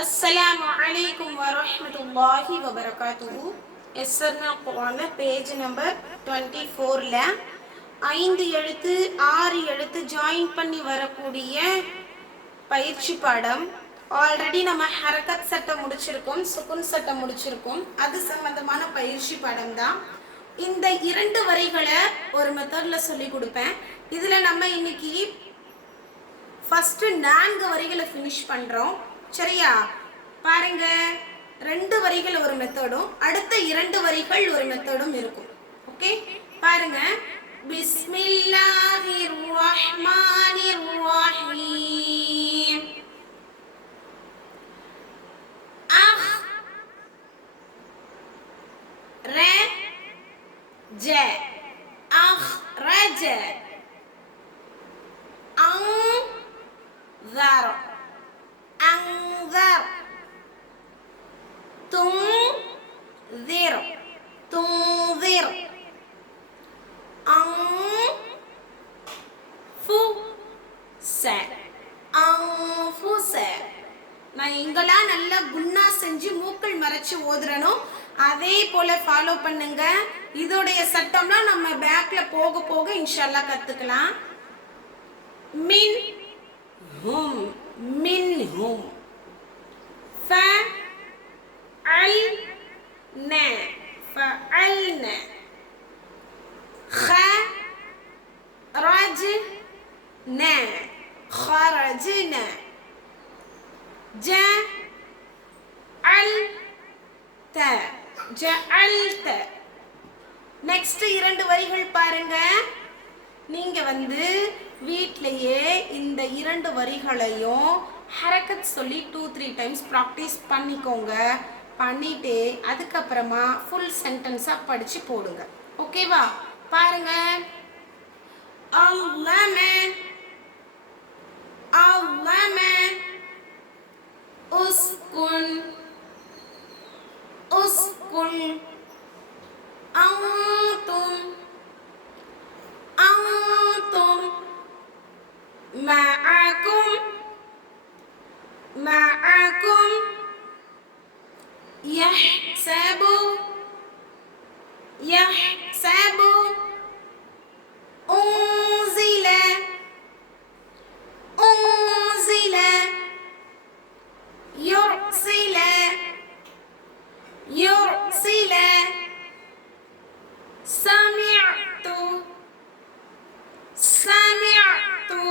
அஸ்ஸலாம் வலைக்கும் வரமத்துல்லாஹி வபரகாத்துஹு. எஸ்எர்னா போன பேஜ் நம்பர் டுவெண்ட்டி ஃபோரில். ஐந்து எழுத்து ஆறு எழுத்து ஜாயின் பண்ணி வரக்கூடிய பயிற்சி பாடம். ஆல்ரெடி நம்ம ஹரக்கத் சட்டம் முடிச்சிருக்கோம் சுகுன் சட்டம் முடிச்சிருக்கோம். அது சம்பந்தமான பயிற்சி பாடம் தான். இந்த இரண்டு வரிகளை ஒரு மெத்தடில் சொல்லி கொடுப்பேன். இதில் நம்ம இன்னைக்கு ஃபஸ்ட்டு நான்கு வரிகளை ஃபினிஷ் பண்ணுறோம் சரியா பாருங்க ரெண்டு வரிகள் ஒரு மெத்தடும் அடுத்த இரண்டு வரிகள் ஒரு மெத்தடும் இருக்கும் ஓகே பாருங்க பிஸ்மில்லாஹிர் ரஹ்மானிர் ரஹீம் அஹ் ர ஜ அஹ் ரஜ أنذر أنذر تنذر تنذر أنفس أنفس நான் எங்கெல்லாம் நல்லா குண்ணா செஞ்சு மூக்கள் மறைச்சு ஓதுறனோ அதே போல ஃபாலோ பண்ணுங்க இதோடைய சட்டம்லாம் நம்ம பேக்ல போக போக இன்ஷால்லா கத்துக்கலாம் மின் فعلنا فعلنا خرجنا خرجنا جعلت جعلت நெக்ஸ்ட் இரண்டு வரிகள் பாருங்க நீங்க வந்து வீட்லயே இந்த இரண்டு வரிகளையும் ஹரக்கத் சொல்லி டூ த்ரீ டைம்ஸ் ப்ராக்டிஸ் பண்ணிக்கோங்க பண்ணிட்டு அதுக்கப்புறமா ஃபுல் சென்டென்ஸாக படித்து போடுங்க ஓகேவா பாருங்க அல்லம அல்லம உஸ்குன் உஸ்குன் அந்தும் أنتم معكم يحسب يحسب أنزل أنزل يرسل يرسل سمعت சமிஅத்து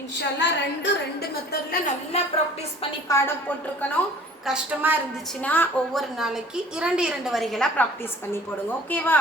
இன்ஷால்லா ரெண்டு ரெண்டு மெத்தட்ல நல்லா ப்ராக்டிஸ் பண்ணி பாடம் போட்டிருக்கணும் கஷ்டமாக இருந்துச்சுன்னா ஒவ்வொரு நாளைக்கு இரண்டு இரண்டு வரிகளாக ப்ராக்டிஸ் பண்ணி போடுங்க. ஓகேவா